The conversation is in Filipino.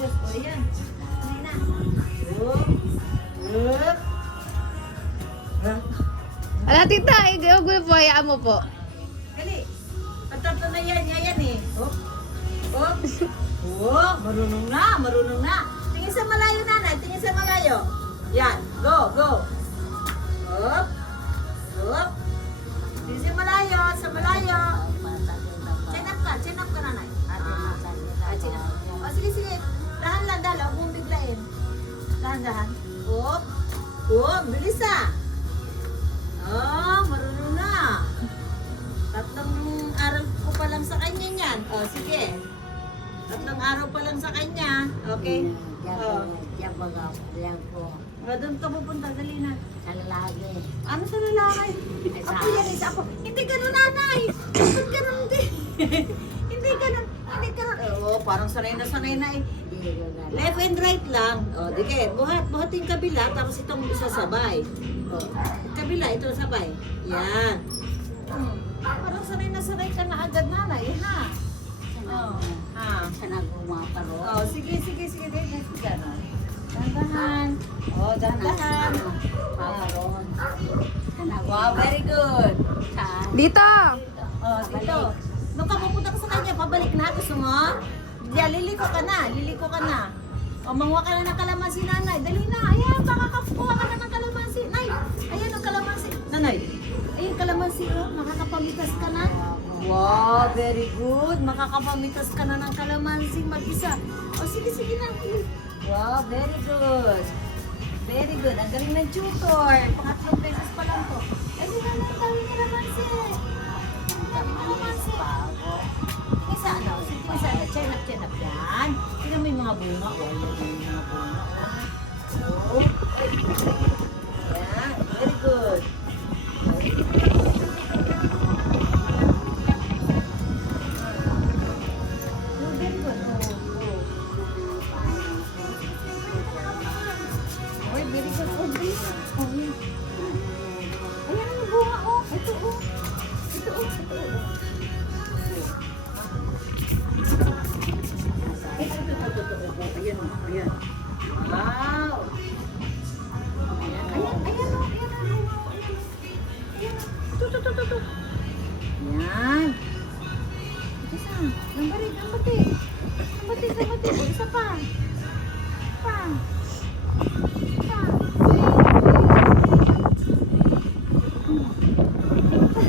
Diyos. O, yan. Tuloy na. Up. Up. Ha? Ala, tita, igawagwe po, hayaan mo po. Dali. Patatlo na yan. Yan eh. Up. Up. Oh, marunong na. Marunong na. Tingin sa malayo, nanay. Tingin sa malayo. Yan. Go, go. Up. Up. Tingin sa malayo. Sa malayo. Chin up ka, nanay. Chin up. O, sige, sige. Dahan lang, dahan. Huwag mong biglain. Dahan, dahan. Up. Up. Bilis ah. Oh, marunong na. Tatlong araw ko pa lang sa kanya yan. O, sige. Tatlong araw pa lang sa kanya. Okay? O. O, doon ka pupunta. Dali na. Ano sa lalaki? Ako yan, isa ako. Hindi ganun, nanay. Bakit ganun, hindi? Hindi ganun. Hindi ganun. Oo, parang sanay na eh. Left and right lang. O, dige. Buhat yung kabila, tapos itong isa sabay. O, kabila, ito sabay. Yan. Parang sanay ka na agad, nanay. Ha? O, ha? O, sige. Dahan-dahan. O, dahan-dahan. Wow, very good. Dito! Oh, dito. Nung ka pupunta ka sa kanya, pabalik na. Gusto mo? Diyan, liliko ka na. O, manguha ka na ng kalamansi, nanay. Dali na. Ayan, makakakuha ka na ng kalamansi. Nay, ayan ang kalamansi. Nanay, ayan kalamansi. Oh, makakapamitas ka na. Wow, very good. Makakapamitas ka na ng kalamansi mag-isa. O, sige na. Wow, very good. Very good. Ang galing ng tutor. Pangatlong beses pa lang to. Ay, di na lang tawin kalamansi. Kalamansi. Tingin sa ano? Tingin sa ano? Chin up yan. Tingnan mo yung mga bunga. Oh, yan yung mga bunga. Oh. Yan. Very good. Oh, very good. Oh, very good. Oh, very good. Oh, yan. Ayan ang bunga. Oh, ito. Ayan. Wow. Ayan. Ito. Ayan. Isa. Gambati. Isa pa.